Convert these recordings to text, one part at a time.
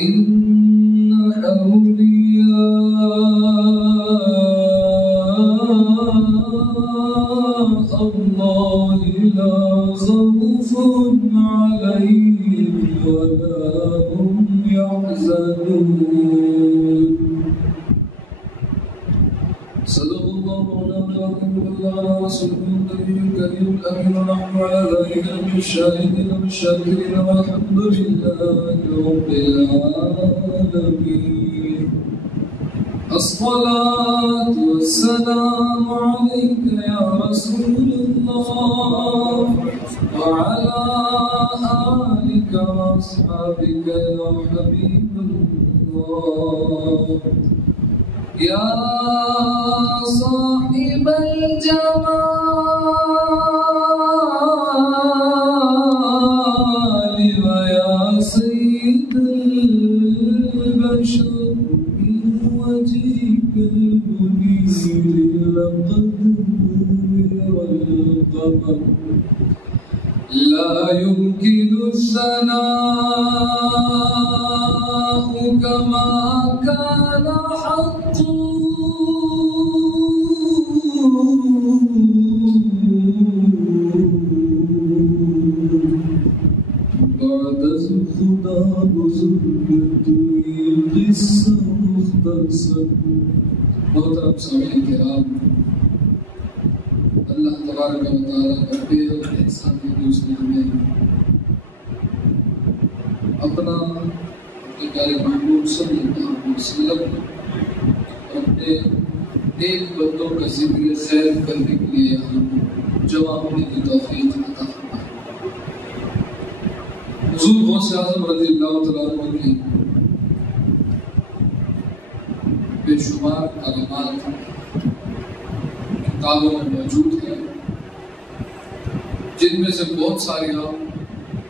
إن أولياء الله لا خوف عليهم ولا هم يحزنون صدق الله مولانا وبلغ رسوله الكريم الأمين ونحن على ذلك من الشاهدين والشاكرين والحمد لله رب العالمين. الصلاة والسلام عليك يا رسول الله وعلى آلك وأصحابك يا حبيب الله. يا صاحب الجمال ويا سيد البشر من وجهك المنير لقد نور القمر لا يمكن الثناء كما كان حقه بعد خدا بزرگ توی قصہ مختصر. محترم سامعین کرام، اللہ تبارک و تعالیٰ کا بے حد احسان ہے کہ اس نے ہمیں اپنا پیارے محبوب صلی اللہ علیہ وسلم اپنے نیک بندوں کا ذکر خیر کرنے کے لیے یہاں جمع ہونے کی توفیق عطا فرمائے. حضور غوث اعظم رضی اللہ تعالیٰ عنہ کی بے شمار کلمات کتابوں میں موجود ہیں، جن میں سے بہت ساری آپ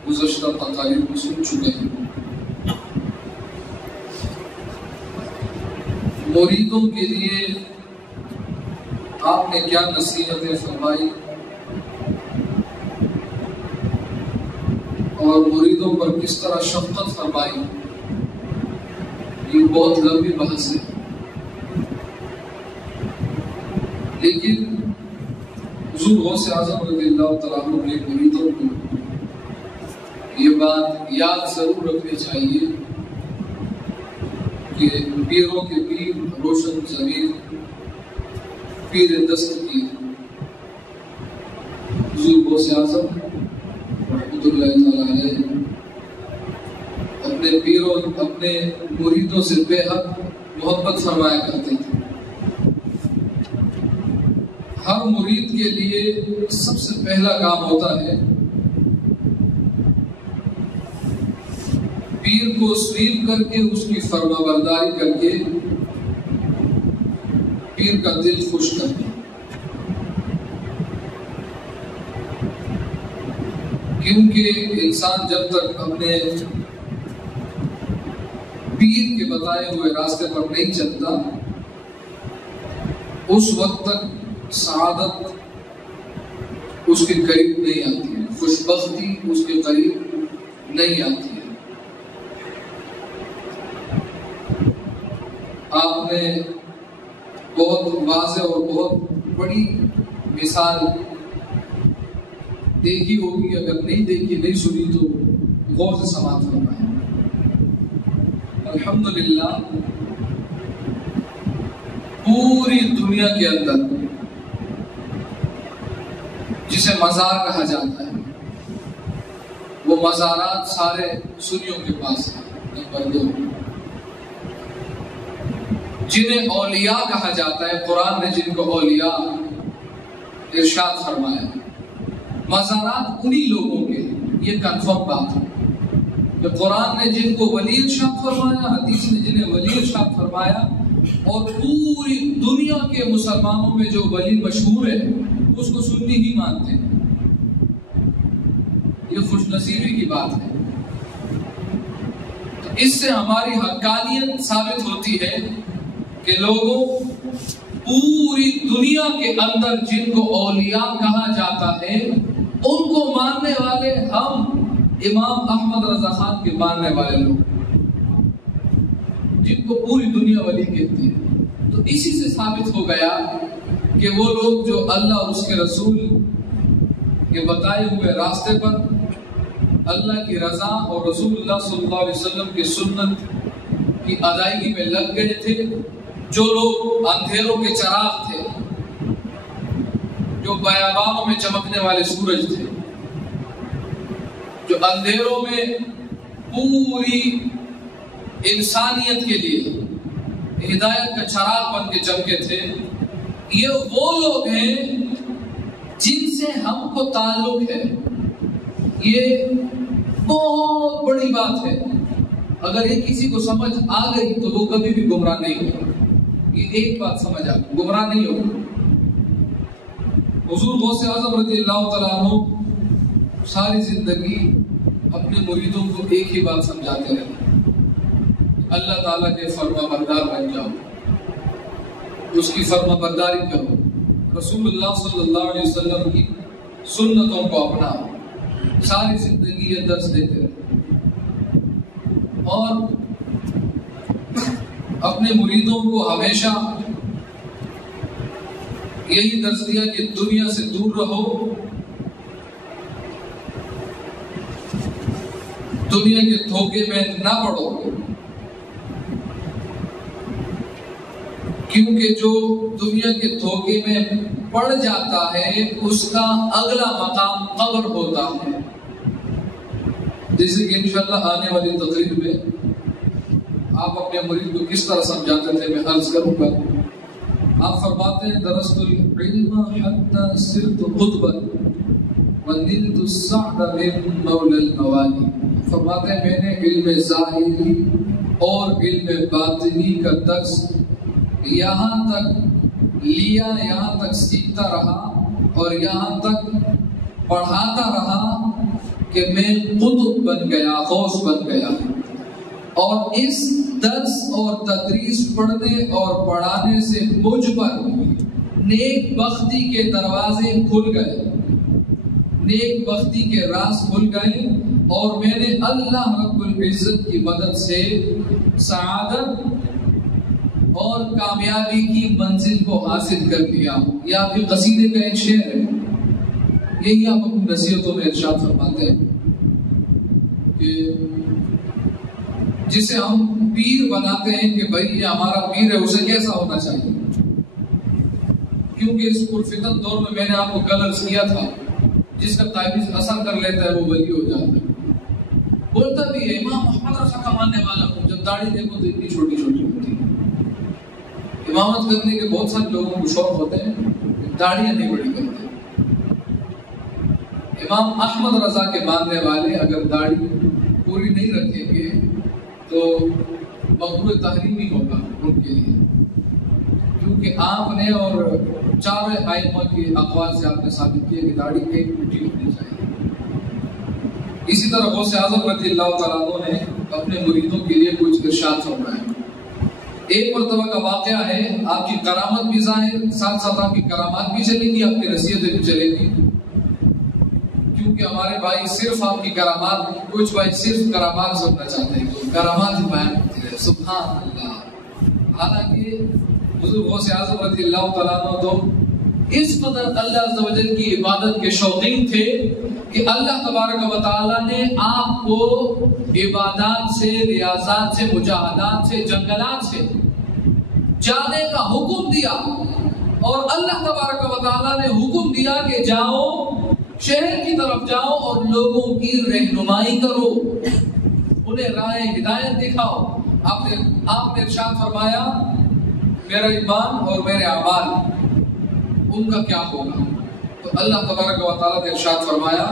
گزشتہ تقاریر کو سن چکے ہیں. مریدوں کے لیے آپ نے کیا نصیحتیں فرمائی اور مریدوں پر کس طرح شفقت فرمائی، یہ بہت لمبی بحث ہے. لیکن حضور غوث اعظم رضی اللہ تعالیٰ عنہ کے مریدوں کو یہ بات یاد ضرور رکھنی چاہیے کہ پیروں کے پیر روشن ضمیر پیر دستگیر حضور غوث اعظم رحمۃ اللہ تعالیٰ علیہ اپنے پیروں اپنے مریدوں سے بے حد محبت فرمایا کرتے تھے. ہر مرید کے لیے سب سے پہلا کام ہوتا ہے پیر کو سویپ کر کے اس کی فرما برداری کر کے پیر کا دل خوش کرنا. کیونکہ انسان جب تک اپنے پیر کے بتائے ہوئے راستے پر نہیں چلتا اس وقت تک سعادت اس کے قریب نہیں آتی ہے، خوشبختی اس کے قریب نہیں آتی ہے. آپ نے بہت واضح اور بہت بڑی مثال دیکھی ہوگی، اگر نہیں دیکھی نہیں سنی تو غور سے سماعت فرمائیں. الحمدللہ پوری دنیا کے اندر جسے مزار کہا جاتا ہے وہ مزارات سارے سنیوں کے پاس ہیں. نمبر 2 جنہیں اولیاء کہا جاتا ہے، قرآن نے جن کو اولیاء ارشاد فرمایا، مزارات انہی لوگوں کے، یہ کنفرم بات ہے کہ قرآن نے جن کو ولی ارشاد فرمایا، حدیث نے جنہیں ولی ارشاد فرمایا، اور پوری دنیا کے مسلمانوں میں جو ولی مشہور ہے اس کو سنی ہی مانتے ہیں. یہ خوش نصیبی کی بات ہے. تو اس سے ہماری حقانیت ثابت ہوتی ہے کہ لوگوں پوری دنیا کے اندر جن کو اولیاء کہا جاتا ہے ان کو ماننے والے ہم امام احمد رضا خان کے ماننے والے لوگ. جن کو پوری دنیا ولی کہتی ہے. تو اسی سے ثابت ہو گیا کہ وہ لوگ جو اللہ اور اس کے رسول کے بتائے ہوئے راستے پر اللہ کی رضا اور رسول اللہ صلی اللہ علیہ وسلم کی سنت کی ادائیگی میں لگ گئے تھے، جو لوگ اندھیروں کے چراغ تھے، جو بیابانوں میں چمکنے والے سورج تھے، جو اندھیروں میں پوری انسانیت کے لیے ہدایت کا چراغ بن کے چمکے تھے، یہ وہ لوگ ہیں جن سے ہم کو تعلق ہے. یہ بہت بڑی بات ہے. اگر یہ کسی کو سمجھ آ گئی تو وہ کبھی بھی گمراہ نہیں ہوگا. یہ ایک بات سمجھ آ گئی، گمراہ نہیں ہوگا. حضور غوث اعظم رضی اللہ تعالیٰ عنہ ساری زندگی اپنے مریدوں کو ایک ہی بات سمجھاتے رہے: اللہ تعالیٰ کے فرما بردار بن جاؤ، اس کی فرما برداری کرو، رسول اللہ صلی اللہ علیہ وسلم کی سنتوں کو اپناؤ. ساری زندگی یہ درس دیتے رہے اور اپنے مریدوں کو ہمیشہ یہی درس دیا کہ دنیا سے دور رہو، دنیا کے دھوکے میں نہ پڑو، کیونکہ جو دنیا کے دھوکے میں پڑ جاتا ہے اس کا اگلا مقام قبر ہوتا ہے. جیسے کہ انشاءاللہ آنے والی تقریر میں آپ اپنے مرید کو کس طرح سمجھاتے تھے میں عرض کروں گا. آپ فرماتے ہیں: درست العلم حتی صرت قطبا ونلت السعد من مولا الموالی. فرماتے ہیں میں نے علم ظاہری اور علم باطنی کا درس یہاں تک لیا، یہاں تک سیکھتا رہا اور یہاں تک پڑھاتا رہا کہ میں قطب بن گیا، غوث بن گیا. اور اس درس اور تدریس پڑھنے اور پڑھانے سے مجھ پر نیک بختی کے دروازے کھل گئے، نیک بختی کے راز کھل گئے اور میں نے اللہ رب العزت کی مدد سے سعادت اور کامیابی کی منزل کو حاصل کر لیا. یہ آپ کے قصیدے کا ایک شعر ہے. یہی آپ اپنی نصیحتوں میں ارشاد فرماتے ہیں کہ جسے ہم پیر بناتے ہیں کہ بھائی یہ ہمارا پیر ہے، اسے کیسا ہونا چاہیے. کیونکہ اس پرفتن دور میں نے آپ کو کل عرض کیا تھا جس کا تعویذ اثر کر لیتا ہے وہ ولی ہو جاتا ہے. بولتا بھی ہے امام محمد رضا کا ماننے والا ہوں، جب داڑھی دیکھو تو اتنی چھوٹی چھوٹی ہوتی ہے. امامت کرنے کے بہت سارے لوگوں کو شوق ہوتے ہیں، داڑیاں نہیں بڑی کرتے. امام احمد رضا کے ماننے والے اگر داڑھی پوری نہیں رکھیں گے تو مقبول تحریمی ہوگا ان کے لیے، کیونکہ آپ نے اور چار ائمہ کے اقوال سے آپ نے ثابت کیا کہ داڑھی ایک ٹوٹی ہونی چاہیے. اسی طرح غوث اعظم رضی اللہ تعالیٰ عنہ نے اپنے مریدوں کے لیے کچھ ارشاد فرمایا. ایک مرتبہ کا واقعہ ہے، آپ کی کرامت بھی ظاہر، ساتھ ساتھ آپ کی کرامات بھی چلیں گی، آپ کی نصیحتیں بھی چلیں گی. کیونکہ ہمارے بھائی صرف آپ کی کرامات، کچھ بھائی صرف کرامات سننا چاہتے ہیں، کرامات ہی بیان ہوتی ہے. سبحان اللہ. حالانکہ حضور غوث اعظم رضی اللہ تعالیٰ عنہ تو اس قدر اللہ عز و جل کی عبادت کے شوقین تھے کہ اللہ تبارک و تعالیٰ نے آپ کو عبادات سے، ریاضات سے، مجاہدات سے، جنگلات سے جانے کا حکم دیا. اور اللہ تبارک و تعالیٰ نے حکم دیا کہ جاؤ، شہر کی طرف جاؤ اور لوگوں کی رہنمائی کرو، انہیں راہ ہدایت دکھاؤ. آپ نے ارشاد فرمایا میرا ایمان اور میرے اعمال ان کا کیا ہوگا؟ تو اللہ تبارک و تعالیٰ نے ارشاد فرمایا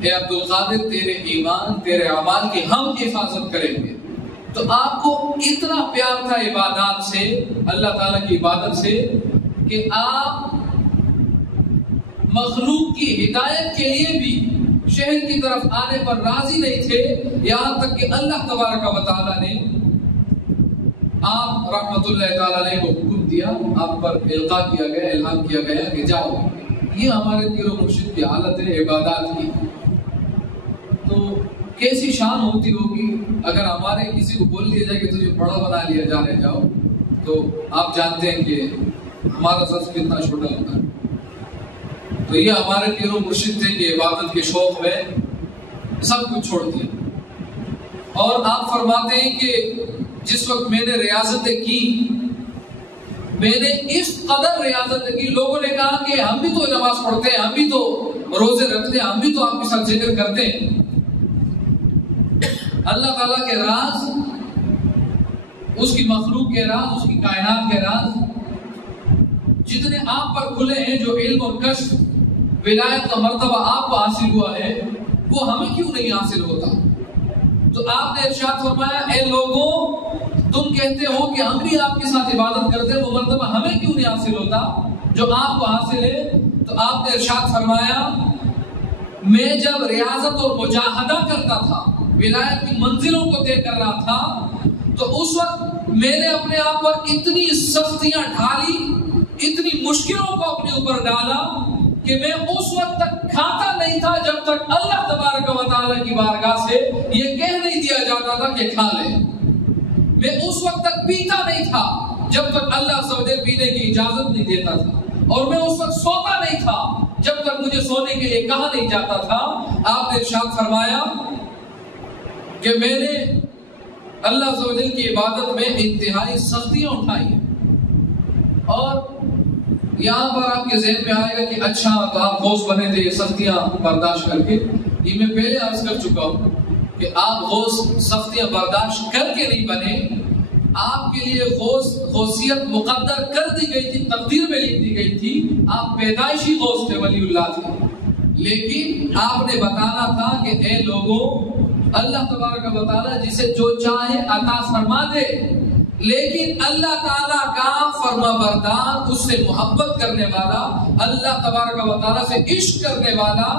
اے عبد القادر تیرے ایمان، تیرے اعمال کی ہم حفاظت کریں گے. تو آپ کو اتنا پیار تھا عبادات سے، اللہ تعالیٰ کی عبادت سے، کہ آپ مخلوق کی ہدایت کے لیے بھی شہر کی طرف آنے پر راضی نہیں تھے، یہاں تک کہ اللہ تبارک و تعالیٰ نے آپ رحمت اللہ تعالیٰ علیہ کو حکم دیا، آپ پر القاء کیا گیا، اعلان کیا گیا کہ جاؤ. یہ ہمارے پیر و مرشد کی حالت ہے عبادات کی. تو کیسی شان ہوتی ہوگی اگر ہمارے کسی کو بول دیا جائے کہ تجھے بڑا بنا لیا جانے جاؤ، تو آپ جانتے ہیں کہ ہمارا سب کتنا چھوٹا ہوتا ہے۔ تو یہ ہمارے پیر و مرشد تھے کہ عبادت کے شوق میں سب کچھ چھوڑ دیا۔ اور آپ فرماتے ہیں کہ جس وقت میں نے ریاضتیں کی، میں نے اس قدر ریاضت کی، لوگوں نے کہا کہ ہم بھی تو نماز پڑھتے ہیں، ہم بھی تو روزے رکھتے ہیں، ہم بھی تو آپ کے ساتھ ذکر کرتے ہیں۔ اللہ تعالیٰ کے راز، اس کی مخلوق کے راز، اس کی کائنات کے راز جتنے آپ پر کھلے ہیں، جو علم اور کشف ولایت کا مرتبہ آپ کو حاصل ہوا ہے، وہ ہمیں کیوں نہیں حاصل ہوتا؟ تو آپ نے ارشاد فرمایا، اے لوگوں، تم کہتے ہو کہ ہم بھی آپ کے ساتھ عبادت کرتے ہیں، وہ مرتبہ ہمیں کیوں نہیں حاصل ہوتا جو آپ کو حاصل ہے؟ تو آپ نے ارشاد فرمایا، میں جب ریاضت اور مجاہدہ کرتا تھا، ولایت کی منزلوں کو طے کر رہا تھا، تو اس وقت میں نے اپنے آپ پر اتنی سختیاں ڈھالی، اتنی مشکلوں کو اپنے اوپر ڈالا کہ میں اس وقت تک کھاتا نہیں تھا جب تک اللہ تبارک و تعالیٰ کی بارگاہ سے یہ کہہ نہیں دیا جاتا تھا کہ کھا لے۔ میں اس وقت تک پیتا نہیں تھا جب تک اللہ عز و جل پینے کی اجازت نہیں دیتا تھا، اور میں اس وقت سوتا نہیں تھا جب تک مجھے سونے کے لیے کہا نہیں جاتا تھا۔ آپ نے ارشاد فرمایا کہ میں نے اللہ عز و جل کی عبادت میں انتہائی سختیاں اٹھائی، اور یہاں پر آپ کے ذہن میں آئے گا کہ اچھا تو آپ غوث بنے تھے یہ سختیاں برداشت کر کے۔ یہ میں پہلے عرض کر چکا ہوں کہ آپ غوث سختیاں برداشت کر کے نہیں بنے، آپ کے لیے غوثیت مقدر کر دی گئی تھی، تقدیر میں لکھ دی گئی تھی، آپ پیدائشی غوث تھے، ولی اللہ تھے، لیکن آپ نے بتانا تھا کہ اے لوگوں، اللہ تبارک و تعالیٰ جسے جو چاہے عطا فرما دے، لیکن اللہ تعالیٰ کا فرما بردار، اس سے محبت کرنے والا، اللہ تبارک و تعالیٰ سے عشق کرنے والا،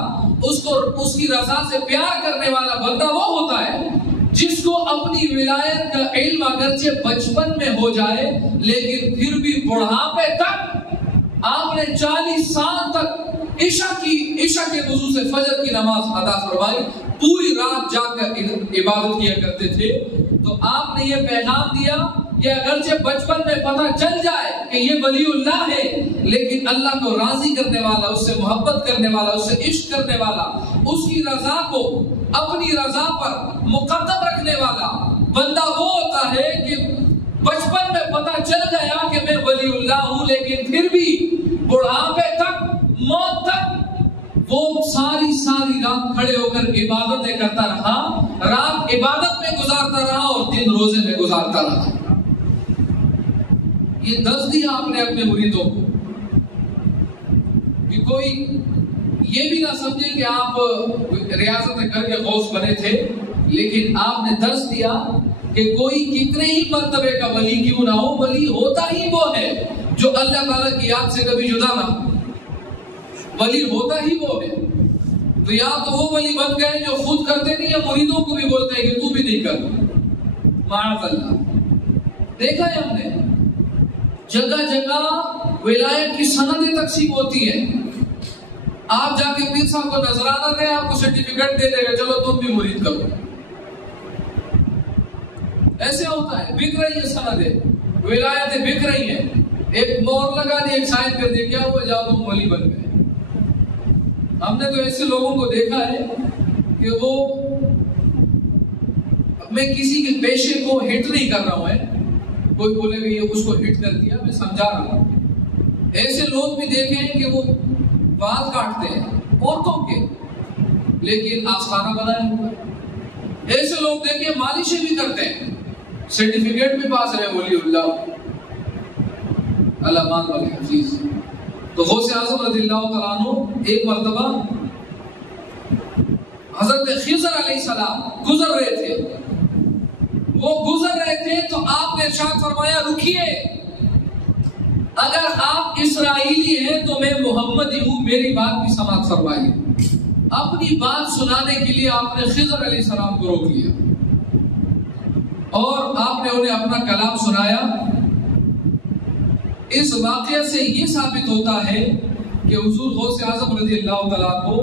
اس کی رضا سے پیار کرنے والا بندہ وہ ہوتا ہے جس کو اپنی ولایت کا علم اگرچہ بچپن میں ہو جائے، لیکن پھر بھی بڑھاپے تک آپ نے 40 سال تک عشاء کے وضو سے فجر کی نماز ادا فرمائی، پوری رات جاگ کر عبادت کیا کرتے تھے۔ تو آپ نے یہ پیغام دیا کہ اگرچہ بچپن میں پتہ چل جائے کہ یہ ولی اللہ ہے، لیکن اللہ کو راضی کرنے والا، اس سے محبت کرنے والا، اس سے عشق کرنے والا، اس کی رضا کو اپنی رضا پر مقدم رکھنے والا بندہ وہ ہوتا ہے کہ بچپن میں پتہ چل گیا کہ میں ولی اللہ ہوں، لیکن پھر بھی بڑھاپے تک، موت تک وہ ساری رات کھڑے ہو کر عبادتیں کرتا رہا، رات عبادت میں گزارتا رہا اور دن روزے میں گزارتا رہا۔ یہ درس دیا آپ نے اپنے مریدوں کو کہ کوئی یہ بھی نہ سمجھے کہ آپ ریاضتیں کر کے غوث بنے تھے، لیکن آپ نے درس دیا کہ کوئی کتنے ہی مرتبے کا ولی کیوں نہ ہو، ولی ہوتا ہی وہ ہے جو اللہ تعالیٰ کی یاد سے کبھی جدا نہ ہو، ولی ہوتا ہی وہ ہے۔ تو یا تو وہ ولی بن گئے جو خود کرتے نہیں، یا مریدوں کو بھی بولتے ہیں کہ تو بھی نہیں کر، معاذ اللہ۔ دیکھا ہے ہم نے جگہ جگہ ولایت کی سندیں تقسیم ہوتی ہیں، آپ جا کے پیر صاحب کو نذرانہ دیں، آپ کو سرٹیفکیٹ دے دے گا، چلو تم بھی مرید کرو۔ ایسے ہوتا ہے، بک رہی ہے سندیں، ولایتیں بک رہی ہیں، ایک مور لگا دی، ایک سائن کر دی، کیا ہوا، جاؤ تم ولی بن گئے۔ ہم نے تو ایسے لوگوں کو دیکھا ہے کہ وہ، میں کسی کے پیشے کو ہٹ نہیں کر رہا ہوں، کوئی بولے کہ یہ اس کو ہٹ کر دیا، میں سمجھا رہا ہوں۔ ایسے لوگ بھی دیکھے ہیں کہ وہ بال کاٹتے ہیں عورتوں کے، لیکن آستانہ بنائے ہوئے۔ ایسے لوگ دیکھے مالشیں بھی کرتے ہیں، سرٹیفکیٹ بھی پاس ہے ولی اللہ، علمان والحفیظ۔ تو غوث اعظم رضی اللہ تعالیٰ عنہ ایک مرتبہ حضرت خضر علیہ السلام گزر رہے تھے، وہ گزر رہے تھے تو آپ نے ارشاد فرمایا، رکیے، اگر آپ اسرائیلی ہیں تو میں محمدی ہوں، میری بات بھی سماعت فرمائیے۔ اپنی بات سنانے کے لیے آپ نے خضر علیہ السلام کو روک لیا اور آپ نے انہیں اپنا کلام سنایا۔ اس واقعے سے یہ ثابت ہوتا ہے کہ حضور غوث اعظم رضی اللہ تعالیٰ کو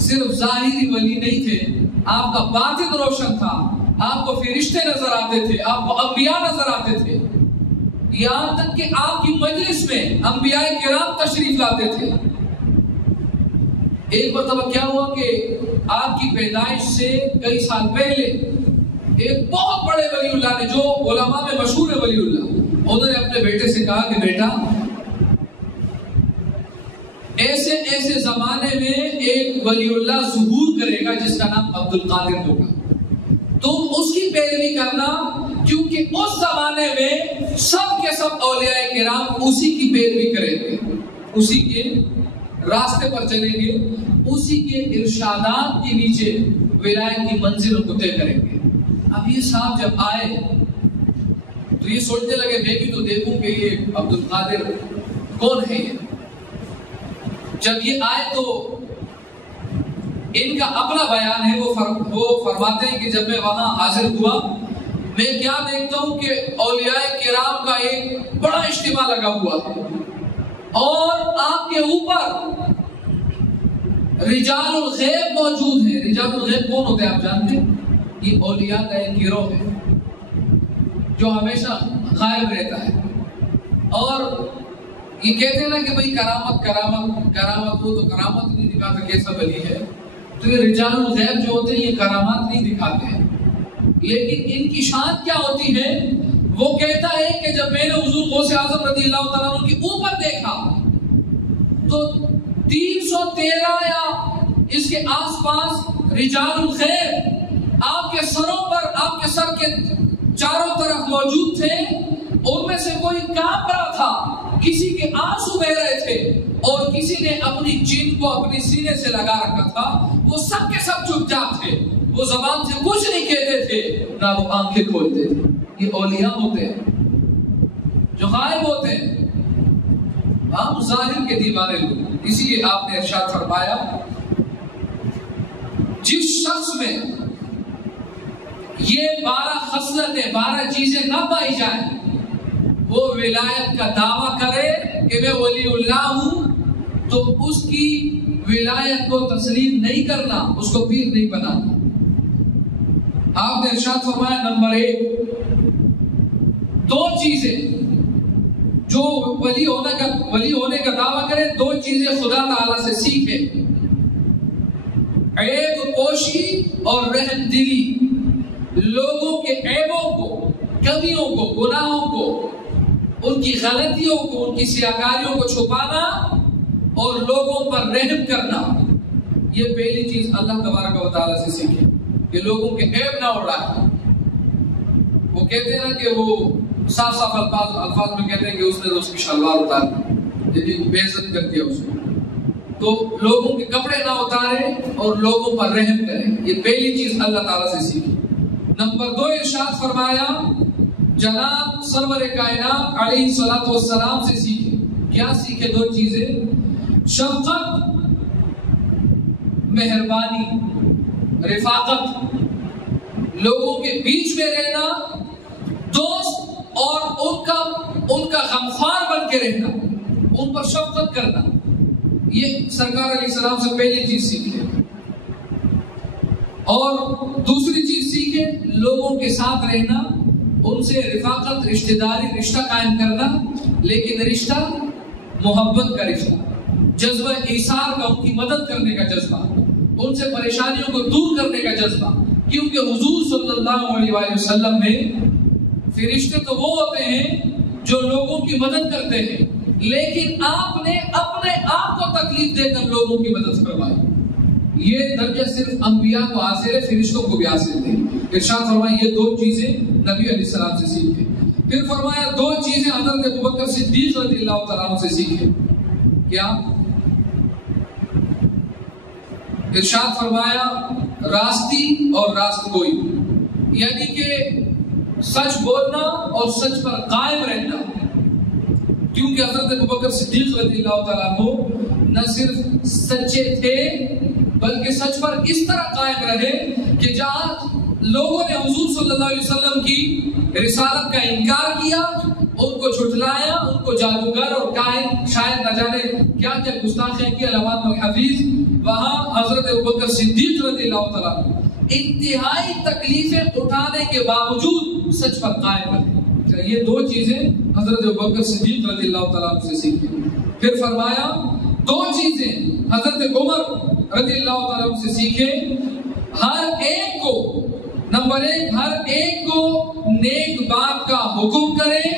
صرف ظاہری ولی نہیں تھے، آپ کا باطن روشن تھا، آپ کو فرشتے نظر آتے تھے، آپ کو انبیاء نظر آتے تھے، یہاں تک کہ آپ کی مجلس میں انبیاء کرام تشریف لاتے تھے۔ ایک مرتبہ کیا ہوا کہ آپ کی پیدائش سے کئی سال پہلے ایک بہت بڑے ولی اللہ نے، جو علماء میں مشہور ہے ولی اللہ، انہوں نے اپنے بیٹے سے کہا کہ بیٹا، ایسے ایسے زمانے میں ایک ولی اللہ ظہور کرے گا جس کا نام عبد القادر ہوگا، تم اس کی پیروی کرنا، کیونکہ اس زمانے میں سب کے سب اولیاء کرام اسی کی پیروی کریں گے، اسی کے راستے پر چلیں گے، اسی کے ارشادات کے نیچے ولایت کی منزلوں کو طے کریں گے۔ اب یہ صاحب جب آئے تو یہ سوچنے لگے میں بھی تو دیکھوں کہ یہ عبد القادر کون ہے۔ جب یہ آئے تو ان کا اپنا بیان ہے، وہ فرماتے ہیں کہ جب میں وہاں حاضر ہوا، میں کیا دیکھتا ہوں کہ اولیاء کرام کا ایک بڑا اجتماع لگا ہوا ہے، اور آپ کے اوپر رجال الغیب موجود ہیں۔ رجال الغیب کون ہوتے ہیں آپ جانتے ہیں؟ یہ اولیاء کا ایک گروہ ہے جو ہمیشہ غائب رہتا ہے، اور یہ کہتے ہیں نا کہ بھئی کرامت ہو تو کرامت نہیں دکھاتا، کیسا ولی ہے؟ تو یہ رجال الغیب جو ہوتے ہیں یہ کرامات نہیں دکھاتے ہیں، لیکن ان کی شان کیا ہوتی ہے؟ وہ کہتا ہے کہ جب میں نے حضور غوث اعظم رضی اللہ تعالیٰ عنہ کے اوپر دیکھا تو 313 یا اس کے آس پاس رجال الغیب آپ کے سروں پر، آپ کے سر کے چاروں طرف موجود تھے، ان میں سے کوئی کانپ رہا تھا، کسی کے آنسو بہ رہے تھے، اور کسی نے اپنی جین کو اپنی سینے سے لگا رکھا تھا۔ وہ سب کے سب چپ چاپ تھے، وہ زبان سے کچھ نہیں کہتے تھے، نہ وہ آنکھیں کھولتے تھے۔ یہ اولیاء ہوتے ہیں جو غائب ہوتے ہیں، ہم ظاہر کے دیوانے لوگ۔ اسی لیے آپ نے ارشاد فرمایا جس شخص میں یہ 12 خصلتیں، 12 چیزیں نہ پائی جائیں، وہ ولایت کا دعویٰ کرے کہ میں ولی اللہ ہوں، تو اس کی ولایت کو تسلیم نہیں کرنا، اس کو پیر نہیں بنانا۔ آپ نے ارشاد فرمایا نمبر 1، 2 چیزیں جو ولی ہونے کا دعویٰ کرے، 2 چیزیں خدا تعالیٰ سے سیکھے، عیب پوشی اور رحم دلی۔ لوگوں کے عیبوں کو، کمیوں کو، گناہوں کو، ان کی غلطیوں کو، ان کی سیاکاریوں کو چھپانا اور لوگوں پر رحم کرنا، یہ پہلی چیز اللہ تبارک و تعالیٰ سے سیکھے کہ لوگوں کے عیب نہ اڑائے۔ وہ کہتے ہیں نا کہ وہ صاف صاف الفاظ میں کہتے ہیں کہ اس نے اس کی شلوار اتاری، یعنی بے عزت کر دیا اس کو، تو لوگوں کے کپڑے نہ اتارے اور لوگوں پر رحم کریں، یہ پہلی چیز اللہ تعالیٰ سے سیکھے۔ نمبر 2 ارشاد فرمایا جناب سرور کائنات علیہ الصلوۃ والسلام سے سیکھے۔ کیا سیکھے؟ 2 چیزیں، شفقت، مہربانی، رفاقت، لوگوں کے بیچ میں رہنا، دوست اور ان کا غمخوار بن کے رہنا، ان پر شفقت کرنا، یہ سرکار علیہ السلام سے پہلی چیز سیکھے۔ اور دوسری چیز سیکھے لوگوں کے ساتھ رہنا، ان سے رفاقت، رشتہ داری، رشتہ قائم کرنا، لیکن رشتہ محبت کا رشتہ، جذبہ ایثار کا، ان کی مدد کرنے کا جذبہ، ان سے پریشانیوں کو دور کرنے کا جذبہ، کیونکہ حضور صلی اللہ علیہ وآلہ وسلم میں فرشتے تو وہ ہوتے ہیں جو لوگوں کی مدد کرتے ہیں، لیکن آپ نے اپنے آپ کو تکلیف دے کر لوگوں کی مدد فرمائی۔ یہ درجہ صرف انبیاء کو حاصل ہے، فرشتوں کو بھی حاصل ہے۔ ارشاد فرمایا یہ 2 چیزیں نبی علیہ السلام سے سیکھے۔ پھر فرمایا 2 چیزیں حضرت ابوبکر صدیق رضی اللہ تعالیٰ عنہ سے سیکھے۔ کیا؟ ارشاد فرمایا راستی اور راست گوئی، یعنی کہ سچ بولنا اور سچ پر قائم رہنا، کیونکہ حضرت ابوبکر صدیق رضی اللہ تعالیٰ عنہ نہ صرف سچے تھے بلکہ سچ پر اس طرح قائم رہے کہ جہاں لوگوں نے حضور صلی اللہ علیہ وسلم کی رسالت کا انکار کیا، ان کو جھٹلایا، ان کو جادوگر اور کاہن شاید نہ جانے کیا کیا گستاخیاں کی علامات و حفیظ، وہاں حضرت ابوبکر صدیق رضی اللہ تعالیٰ انتہائی تکلیفیں اٹھانے کے باوجود سچ پر قائم رہے. یہ دو چیزیں حضرت ابوبکر صدیق رضی اللہ تعالیٰ عنہ سے سیکھیں. پھر فرمایا دو چیزیں حضرت عمر رضی اللہ تعالیٰ عنہ سے سیکھیں. ہر ایک کو، نمبر ایک، ہر ایک کو نیک بات کا حکم کرے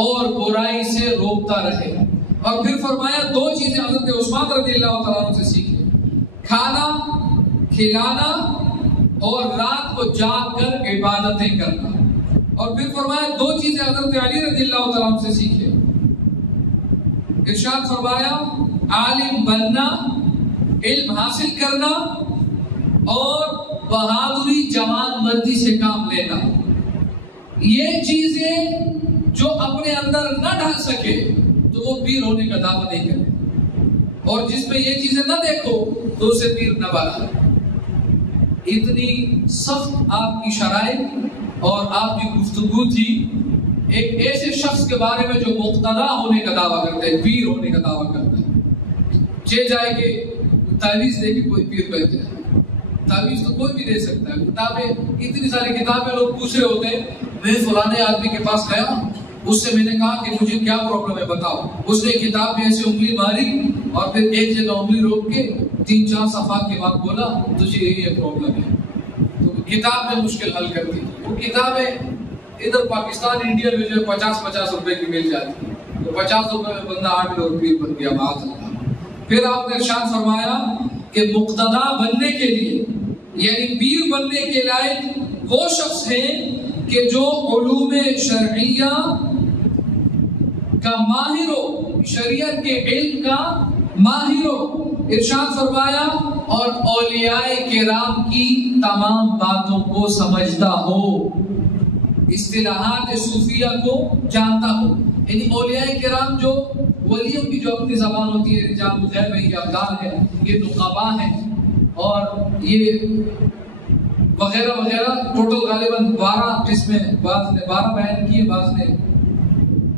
اور برائی سے روکتا رہے. اور پھر فرمایا دو چیزیں حضرت عثمان رضی اللہ تعالیٰ عنہ سے سیکھیں، کھانا کھلانا اور رات کو جاگ کر عبادتیں کرنا. اور پھر فرمایا دو چیزیں حضرت علی رضی اللہ تعالیٰ عنہ سے سیکھیں. ارشاد فرمایا عالم بننا، علم حاصل کرنا اور بہادری جوان مردی سے کام لینا. یہ چیزیں جو اپنے اندر نہ ڈھال سکے تو وہ پیر ہونے کا دعویٰ نہیں کرے، اور جس میں یہ چیزیں نہ دیکھو تو اسے پیر نہ بنا. اتنی سخت آپ کی شرائط اور آپ کی گفتگو تھی ایک ایسے شخص کے بارے میں جو مقتدا ہونے کا دعویٰ کرتا ہے، پیر ہونے کا دعویٰ کرتا ہے. جائے کہ تعویذ دے کے کوئی پیر بن جائے. تعویذ تو کوئی بھی دے سکتا ہے. کتابیں، اتنی ساری کتابیں لوگ پوچھ رہے ہوتے ہیں. میں فلانے آدمی کے پاس گیا، اس سے میں نے کہا کہ مجھے کیا پرابلم ہے بتاؤ. اس نے کتاب میں ایسے انگلی ماری اور پھر ایک جگہ انگلی روک کے 3-4 صفحات کے بعد بولا تجھے یہی پرابلم ہے. تو کتاب میں مشکل حل کرتی. وہ کتابیں ادھر پاکستان انڈیا میں جو 50-50 روپے کی مل جاتی، تو 50 روپے میں بندہ 8 کروڑ پیر بن گیا. بات اللہ. پھر آپ نے ارشاد فرمایا کہ مقتدا بننے کے لیے، یعنی پیر بننے کے لائق وہ شخص ہے کہ جو علوم شرعیہ کا ماہر ہو، شریعت کے علم کا ماہر ہو. ارشاد فرمایا اور اولیاء کرام کی تمام باتوں کو سمجھتا ہو، اصطلاحات صوفیہ کو جانتا ہو. یعنی اولیاء کرام جو ولیوں کی جو اپنی زبان ہوتی ہے، رجال الغیب ہے، یہ ابدال ہے، یہ نقبا ہیں، اور یہ وغیرہ وغیرہ. ٹوٹل غالباً 12 قسمیں، بعض نے 12 بیان کیے، بعض نے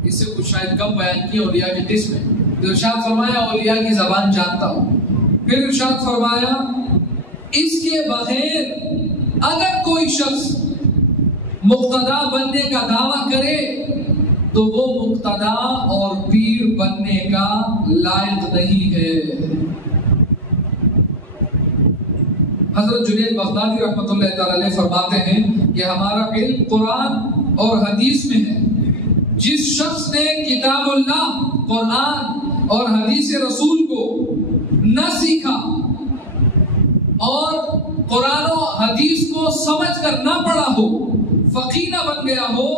اس سے کچھ شاید کم بیان کیے اولیاء کی قسمیں. تو ارشاد فرمایا اولیاء کی زبان جانتا ہوں. پھر ارشاد فرمایا اس کے بغیر اگر کوئی شخص مقتدا بننے کا دعویٰ کرے تو وہ مقتدا اور پیر بننے کا لائق نہیں ہے. حضرت جنید بغدادی رحمۃ اللہ تعالی علیہ فرماتے ہیں کہ ہمارا علم قرآن اور حدیث میں ہے. جس شخص نے کتاب اللہ، قرآن اور حدیث رسول کو نہ سیکھا اور قرآن و حدیث کو سمجھ کر نہ پڑھا ہو، فقیہ نہ بن گیا ہو،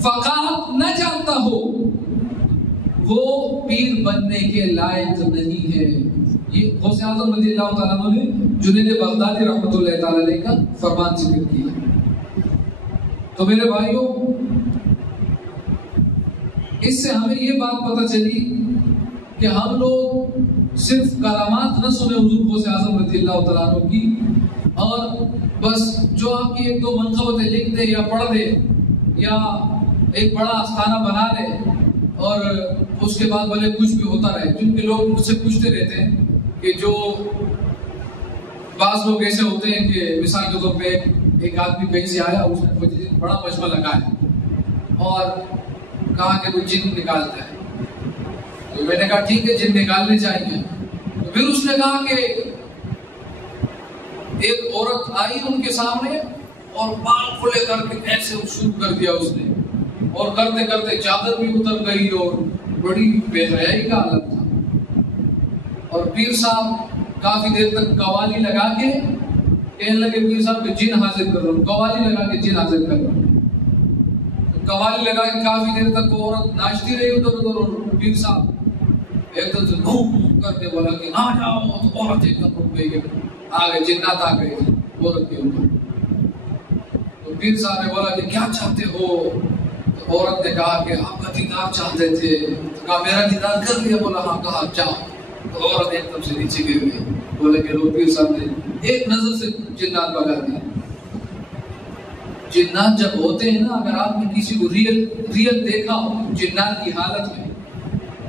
فقاہت نہ جانتا ہو، وہ پیر بننے کے لائق نہیں ہے. یہ غوث اعظم رضی اللہ تعالیٰ عنہ نے جنید بغدادی رحمۃ اللہ تعالی علیہ کا فرمان ذکر کیا. تو میرے بھائیوں، اس سے ہمیں یہ بات پتہ چلی کہ ہم لوگ صرف کلامات نہ سنیں حضور غوث اعظم رضی اللہ تعالیٰ عنہ کی، اور بس جو آپ کی 1-2 منقبتیں لکھ دے یا پڑھ دے یا ایک بڑا آستانہ بنا دے اور اس کے بعد بھلے کچھ بھی ہوتا رہے. کیونکہ لوگ مجھ سے پوچھتے رہتے ہیں کہ جو بعض لوگ ایسے ہوتے ہیں کہ مثال کے طور پہ ایک آدمی کہیں سے آیا، اس نے مجھے بڑا مجمع لگایا اور کہا کہ وہ جن نکالتا ہے. تو میں نے کہا ٹھیک ہے، جن نکالنے چاہیے. تو پھر اس نے کہا کہ ایک عورت آئی ان کے سامنے اور بال کھلے کر کے ایسے شروع کر دیا اس نے، اور کرتے کرتے چادر بھی اتر گئی اور بڑی بے حیائی کا حالت تھا. اور پیر صاحب کافی دیر تک قوالی لگا کے کہنے لگے پیر صاحب کہ جن حاضر کر رہا ہوں، قوالی لگا کے جن حاضر کر رہا ہوں. قوالی لگا کے کافی دیر تک وہ عورت ناچتی رہی ادھر ادھر، اور پیر صاحب ایک دم سے گھوم کر کے بولا کہ آ جاؤ. تو عورت ایک دم رک گئی، آگے جنات آ گئے عورت کے اوپر. تو پیر صاحب نے بولا کہ کیا چاہتے ہو؟ تو عورت نے کہا کہ آپ کا دیدار چاہتے تھے. کہا میرا دیدار کر لیا. بولا ہاں. کہا جاؤ. تو عورت ایک دم سے نیچے گر گئی. بولے کہ پیر صاحب نے ایک نظر سے جنات بگا دیا. جنات جب ہوتے ہیں نا، اگر آپ نے کسی کو ریئل دیکھا ہو جنات کی حالت میں،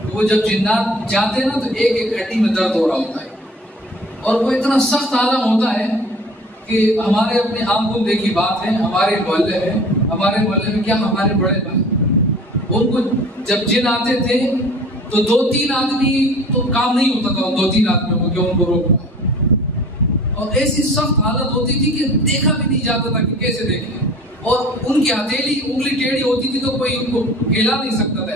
تو وہ جب جنات جاتے ہیں نا تو ایک ایک ہڈی میں درد ہو رہا ہوتا ہے، اور وہ اتنا سخت عالم ہوتا ہے کہ ہمارے اپنے عام کو دیکھی بات ہے، ہمارے محلے میں کیا ہمارے بڑے بھائی، ان کو جب جن آتے تھے تو 2-3 آدمی تو کام نہیں ہوتا تھا، 2-3 آدمیوں کو کہ ان کو روک پائے، اور ایسی سخت حالت ہوتی تھی کہ دیکھا بھی نہیں جاتا تھا کہ کیسے دیکھیں، اور ان کی ہتھیلی انگلی ٹیڑھی ہوتی تھی تو کوئی ان کو ہلا نہیں سکتا تھا۔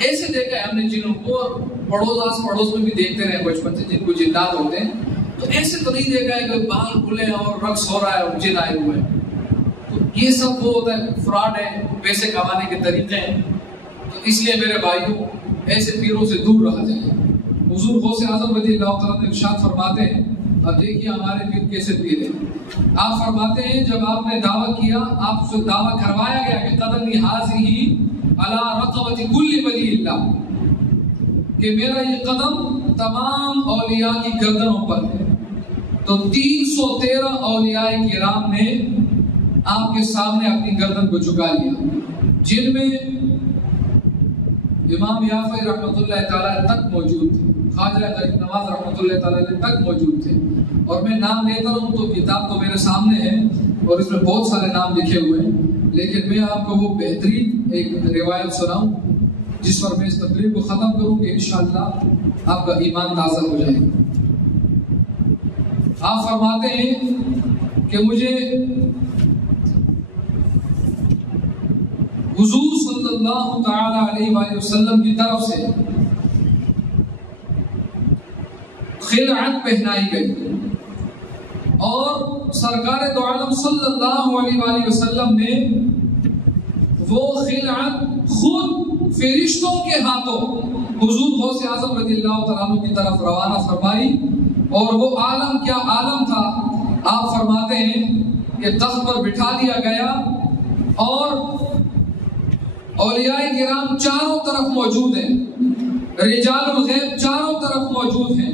ایسے دیکھا ہے ہم نے جنوں کو، پڑوس میں بھی دیکھتے رہے بچپن سے، جن کو جنات ہوتے ہیں، تو ایسے تو نہیں دیکھا ہے کہ بال کھلے اور رقص ہو رہا ہے اور جن آئے ہوئے ہیں۔ تو یہ سب وہ ہوتا ہے، فراڈ ہے، پیسے کمانے کے طریقے ہیں۔ تو اس لیے میرے بھائیوں، ایسے پیروں سے دور رہا جائے۔ حضور غوث اعظم رضی اللہ تعالیٰ نے ارشاد فرماتے ہیں، اب دیکھیے ہمارے پیر کیسے پیر ہیں، آپ فرماتے ہیں جب آپ نے دعویٰ کیا، آپ سے دعویٰ کروایا گیا کہ قدمی حاضی علی رقبۃ کل ولی اللہ، کہ میرا یہ قدم تمام اولیاء کی گردنوں پر ہے، تو 313 اولیاء کرام نے آپ کے سامنے اپنی گردن کو جھکا لیا، جن میں امام یافعی رحمۃ اللہ تعالیٰ تک موجود تھے، خواجہ غریب نواز رحمۃ اللہ تعالیٰ تک موجود تھے، اور میں نام لیتا ہوں تو کتاب تو میرے سامنے ہے اور اس میں بہت سارے نام لکھے ہوئے ہیں، لیکن میں آپ کو وہ بہترین ایک روایت سناؤں جس پر میں اس تقریر کو ختم کروں کہ انشاءاللہ آپ کا ایمان تازہ ہو جائے۔ آپ فرماتے ہیں کہ مجھے حضور صلی اللہ تعالی علیہ وآلہ وسلم کی طرف سے خلعت پہنائی گئی، اور سرکار دو عالم صلی اللہ علیہ وآلہ وسلم نے وہ خلعت خود فرشتوں کے ہاتھوں حضور غوث اعظم رضی اللہ تعالیٰ عنہ کی طرف روانہ فرمائی، اور وہ عالم کیا عالم تھا، آپ فرماتے ہیں کہ تخت پر بٹھا دیا گیا، اور اولیاء کرام چاروں طرف موجود ہیں، رجال الغیب چاروں طرف موجود ہیں،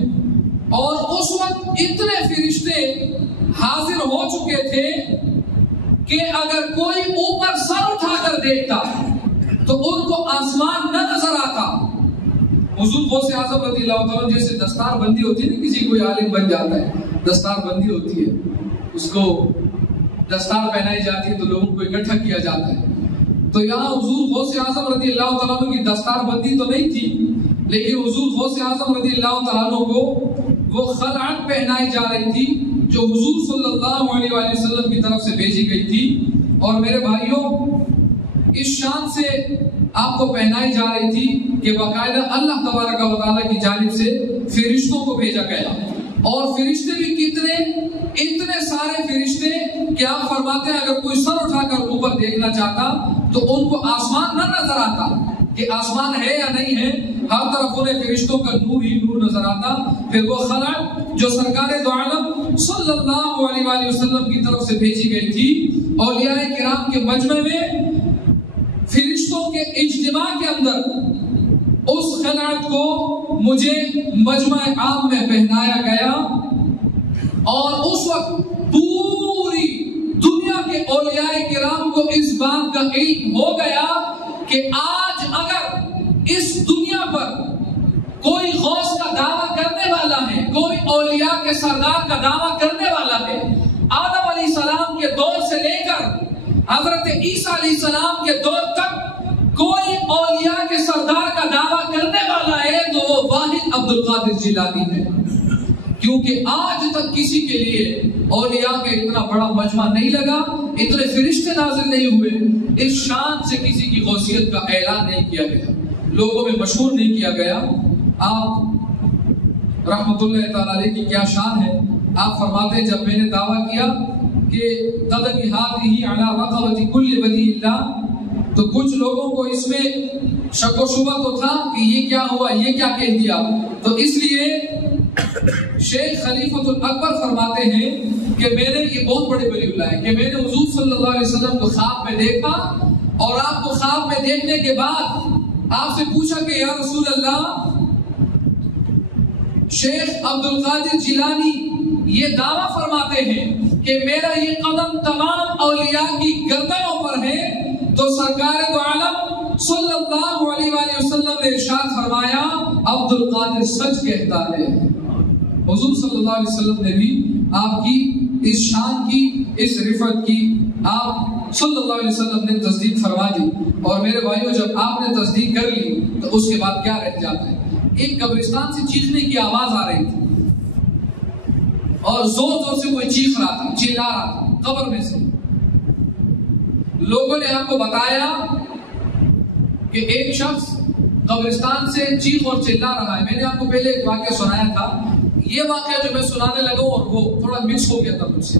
اور اس وقت اتنے فرشتے حاضر ہو چکے تھے کہ اگر کوئی اوپر سر اٹھا کر دیکھتا تو ان کو آسمان نہ نظر آتا۔ حضور غوث اعظم رضی اللہ تعالیٰ جیسے دستار بندی ہوتی ہے نا، کسی کوئی عالم بن جاتا ہے، دستار بندی ہوتی ہے، اس کو دستار پہنائی جاتی ہے تو لوگوں کو اکٹھا کیا جاتا ہے، تو یہاں حضور غوث اعظم رضی اللہ تعالیٰ عنہ کی دستار بندی تو نہیں تھی، لیکن حضور غوث اعظم رضی اللہ تعالیٰ عنہ کو وہ خلعت پہنائی جا رہی تھی جو حضور صلی اللہ علیہ وآلہ وسلم کی طرف سے بھیجی گئی تھی، اور میرے بھائیوں اس شان سے آپ کو پہنائی جا رہی تھی کہ باقاعدہ اللہ تبارک و تعالیٰ کی جانب سے فرشتوں کو بھیجا گیا، اور فرشتے بھی کتنے، اتنے سارے فرشتے کہ آپ فرماتے ہیں اگر کوئی سر اٹھا کر اوپر دیکھنا چاہتا تو ان کو آسمان نہ نظر آتا کہ آسمان ہے یا نہیں ہے، ہر طرف انہیں فرشتوں کا نور ہی نور نظر آتا۔ پھر وہ خلعت جو سرکار دو عالم صلی اللہ علیہ وآلہ وسلم کی طرف سے بھیجی گئی تھی، اولیاء کرام کے مجمع میں فرشتوں کے اجتماع کے اندر اس خلعت کو مجھے مجمع عام میں پہنایا گیا، اور اس وقت پوری دنیا کے اولیاء کرام کو اس بات کا علم ہو گیا کہ آج اگر اس دنیا پر کوئی غوث کا دعویٰ کرنے والا ہے، کوئی اولیاء کے سردار کا دعویٰ کرنے والا ہے، آدم علیہ السلام کے دور سے لے کر حضرت عیسیٰ علیہ السلام کے دور تک کوئی اولیاء کے سردار کا دعویٰ کرنے والا ہے تو وہ واحد عبد القادر جیلانی ہے، کیونکہ آج تک کسی کے لیے اولیاء کا اتنا بڑا مجمع نہیں لگا، اتنے فرشتے نازل نہیں ہوئے، اس شان سے کسی کی غوثیت کا اعلان نہیں کیا گیا، لوگوں میں مشہور نہیں کیا گیا۔ آپ رحمت اللہ تعالیٰ علیہ کی کیا شان ہے، آپ فرماتے ہیں جب میں نے دعویٰ کیا کہ قدمی ہاتھی علی رقبۃ کل ولی اللہ، تو کچھ لوگوں کو اس میں شک و شبہ تو تھا کہ یہ کیا ہوا، یہ کیا کہہ دیا، تو اس لیے شیخ خلیفۃ الاکبر فرماتے ہیں کہ میں نے، یہ بہت بڑے ولی اللہ ہے، کہ میں نے حضور صلی اللہ علیہ وسلم کو خواب میں دیکھا، اور آپ کو خواب میں دیکھنے کے بعد آپ سے پوچھا کہ یا رسول اللہ، شیخ عبد القادر جیلانی یہ دعویٰ فرماتے ہیں کہ میرا یہ قدم تمام اولیاء کی گردنوں پر ہے، تو سرکار دو عالم صلی اللہ علیہ وآلہ وسلم نے ارشاد فرمایا عبد القادر سچ کہتا ہے۔ حضور صلی اللہ علیہ وسلم نے بھی آپ کی اس شان کی، اس رفعت کی آپ صلی اللہ علیہ وسلم نے تصدیق فرما دی. اور میرے بھائیوں جب آپ نے تصدیق کر لی تو اس کے بعد کیا رہ جاتا ہے؟ ایک قبرستان سے چیخنے کی آواز آ رہی تھی اور زور زور سے کوئی چیخ رہا تھا، چلا رہا تھا قبر میں سے. لوگوں نے آپ کو بتایا کہ ایک شخص قبرستان سے چیخ اور چلا رہا ہے. میں نے آپ کو پہلے ایک واقعہ سنایا تھا. یہ واقعہ جو میں سنانے لگا اور وہ تھوڑا مکس ہو گیا تھا مجھ سے.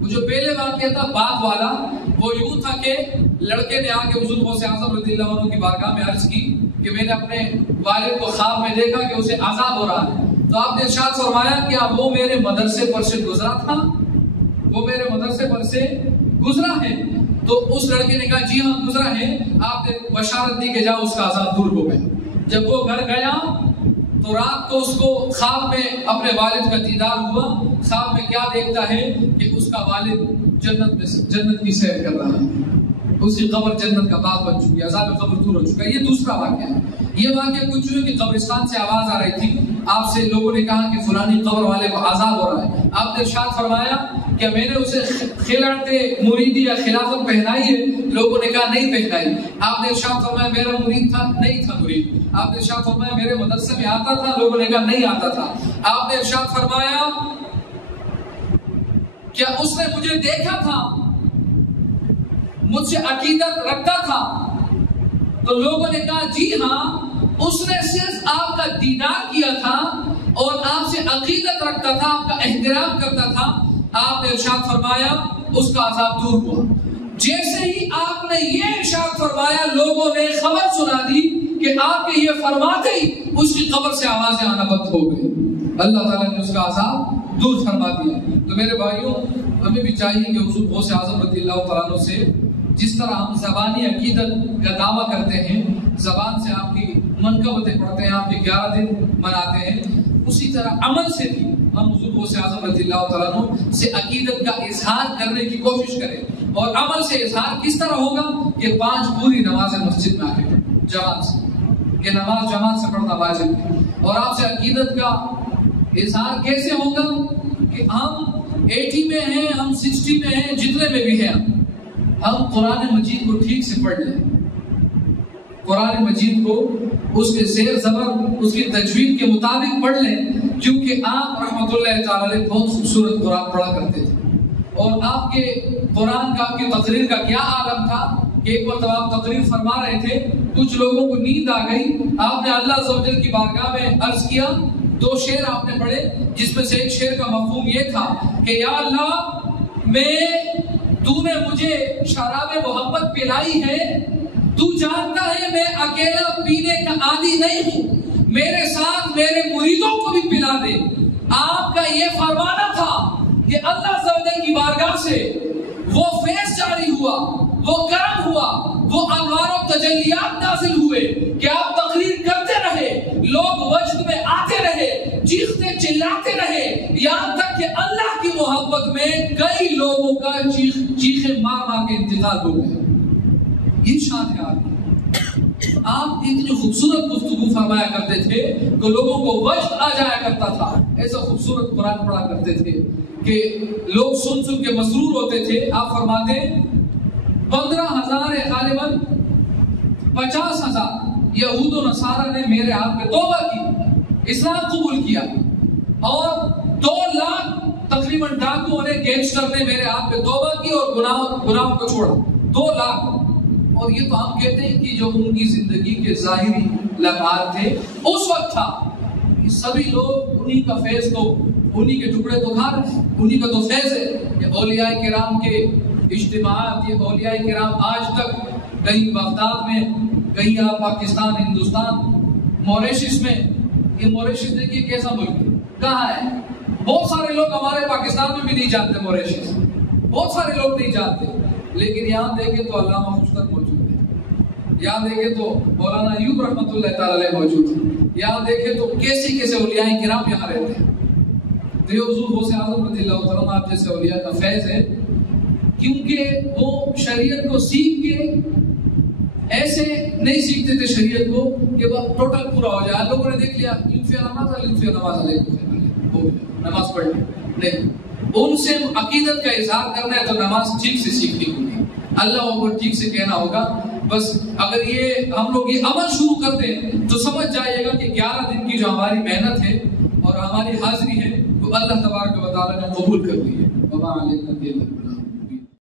وہ جو پہلے واقعہ تھا باغ والا، وہ یوں تھا کہ لڑکے نے آ کے حضور غوث اعظم رضی اللہ عنہ کی بارگاہ میں عرض کی کہ میں نے اپنے والد کو خواب میں دیکھا کہ اسے عذاب ہو رہا ہے. تو آپ نے ارشاد فرمایا کہ وہ میرے مدرسے پر سے گزرا تھا، وہ میرے مدرسے پر سے گزرا ہے. تو اس لڑکے نے کہا جی ہاں گزرا ہے. آپ نے بشارت دی کہ جاؤ اس کا عذاب دور ہو گیا. جب وہ گھر گیا تو رات کو اس کو خواب میں اپنے والد کا دیدار ہوا. خواب میں کیا دیکھتا ہے کہ اس کا والد جنت کی سیر کر رہا ہے. اس کی قبر جنت کا باغ بن چکی ہے، عذاب قبر دور ہو چکا ہے. یہ دوسرا واقعہ ہے. یہ واقعہ کچھ ہوئی کہ قبرستان سے آواز آ رہی تھی. آپ سے لوگوں نے کہا کہ فلانی قبر والے کو عذاب ہو رہا ہے. آپ نے ارشاد فرمایا کہ میں نے اسے خلعت مریدی یا خلافت پہنائی ہے. لوگوں نے کہا نہیں پہنائی. آپ نے ارشاد فرمایا میرا مرید تھا، نہیں تھا مرید. آپ نے ارشاد فرمایا میرے مدرسے میں آتا تھا. لوگوں نے کہا نہیں آتا تھا. آپ نے ارشاد فرمایا کیا اس نے مجھے دیکھا تھا، مجھ سے عقیدت رکھتا تھا؟ تو لوگوں نے کہا جی ہاں، اس نے صرف آپ کا دیدار کیا تھا اور آپ سے عقیدت رکھتا تھا، آپ کا احترام کرتا تھا. آپ نے ارشاد فرمایا اس کا عذاب دور ہوا. جیسے ہی آپ نے یہ ارشاد فرمایا لوگوں نے خبر سنا دی کہ آپ کے یہ فرماتے ہی اس کی قبر سے آوازیں آنا بند ہو گئی. اللہ تعالیٰ نے اس کا عذاب دور فرما دیا. تو میرے بھائیوں ہمیں بھی چاہیے کہ حضور غوث اعظم رضی اللہ تعالیٰ عنہ سے جس طرح ہم زبانی عقیدت کا دعویٰ کرتے ہیں، زبان سے آپ کی منقبتیں پڑھتے ہیں، آپ کے 11 دن مناتے ہیں، اسی طرح عمل سے بھی ہم حضور غوث اعظم رضی اللہ تعالیٰ عنہ سے عقیدت کا اظہار کرنے کی کوشش کریں. اور عمل سے اظہار کس طرح ہوگا کہ 5 پوری نمازیں مسجد میں آ کے جماعت سے، کہ نماز جماعت سے پڑھنا واجب ہے. اور آپ سے عقیدت کا اظہار کیسے ہوگا کہ ہم 80 میں ہیں، ہم 60 میں ہیں، جتنے میں بھی ہیں ہم قرآن مجید کو ٹھیک سے پڑھ لیں. قرآن مجید کو اس کے زیر زبر، اس کی تجوید کے مطابق پڑھ لیں. کیونکہ آپ رحمت اللہ تعالی علیہ بہت خوبصورت قرآن پڑھا کرتے تھے. اور آپ کے قرآن کا، آپ کی تقریر کا کیا عالم تھا کہ ایک مرتبہ آپ تقریر فرما رہے تھے، کچھ لوگوں کو نیند آ گئی. آپ نے اللہ عز و جل کی بارگاہ میں عرض کیا. 2 شعر آپ نے پڑھے جس میں سے ایک شعر کا مفہوم یہ تھا کہ یا اللہ تو نے مجھے شراب محبت پلائی ہے، تو جانتا ہے میں اکیلا پینے کا عادی نہیں ہوں، میرے ساتھ میرے مریدوں کو بھی پلا دے. آپ کا یہ فرمانا تھا کہ اللہ عز و جل کی بارگاہ سے وہ فیض جاری ہوا، وہ کرم ہوا، وہ انوار و تجلیات نازل ہوئے کہ آپ تقریر کرتے رہے، لوگ وجد میں آتے رہے، چیختے چلاتے رہے، یہاں تک کہ اللہ کی محبت میں کئی لوگوں کا چیخیں مار مار کے انتقال ہو گیا. یہ شان ہے آپ اتنی خوبصورت گفتگو فرمایا کرتے تھے کہ لوگوں کو وجد آ جایا کرتا تھا. ایسا خوبصورت قرآن پڑھا کرتے تھے کہ لوگ سن سن کے مسرور ہوتے تھے. آپ فرماتے 15,000 غالباً 50,000 یہود و نصارہ نے میرے ہاتھ پہ توبہ کی، اسلام قبول کیا. اور 2 لاکھ تقریباً ڈاکو نے، گینگسٹر نے میرے ہاتھ پہ توبہ کی اور گناہوں کو چھوڑا. 2 لاکھ. اور یہ تو ہم کہتے ہیں کہ جو ان کی زندگی کے ظاہری لمحات تھے اس وقت تھا. یہ سبھی لوگ انہی کا فیض تو، انہی کے ٹکڑے تو کھا رہے ہیں، انہی کا تو فیض ہے. یہ اولیاء کرام کے اجتماعات، یہ اولیاء کرام آج تک کہیں بغداد میں، کہیں آپ پاکستان، ہندوستان، موریشس میں. یہ موریشس دیکھیے کیسا ملک ہے، کہاں ہے. بہت سارے لوگ ہمارے پاکستان میں بھی نہیں جانتے موریشس، بہت سارے لوگ نہیں جانتے. لیکن یہاں دیکھیں تو علامہ خشتر موجود ہے، یہاں دیکھیں تو مولانا ایوب رحمۃ اللہ تعالی علیہ موجود ہے، یہاں دیکھیں تو کیسے کیسے اولیاء کرام یہاں رہتے ہیں. تو یہ حضور غوث اعظم رضی اللہ تعالیٰ عنہ آپ جیسے اولیاء کا فیض ہے، کیونکہ وہ شریعت کو سیکھ کے ایسے نہیں سیکھتے تھے شریعت کو کہ وہ ٹوٹل پورا ہو جائے. لوگوں نے دیکھ لیا لطفیہ نماز ہو گیا، نماز پڑھ لی نہیں. ان سے عقیدت کا اظہار کرنا ہے تو نماز ٹھیک سے سیکھنی ہوگی، اللہ کو ٹھیک سے کہنا ہوگا. بس اگر یہ ہم لوگ یہ عمل شروع کر دیں تو سمجھ جائے گا کہ 11 دن کی جو ہماری محنت ہے اور ہماری حاضری ہے وہ اللہ تبارک و تعالیٰ نے قبول کر لی ہے. وما علینا الا البلاغ.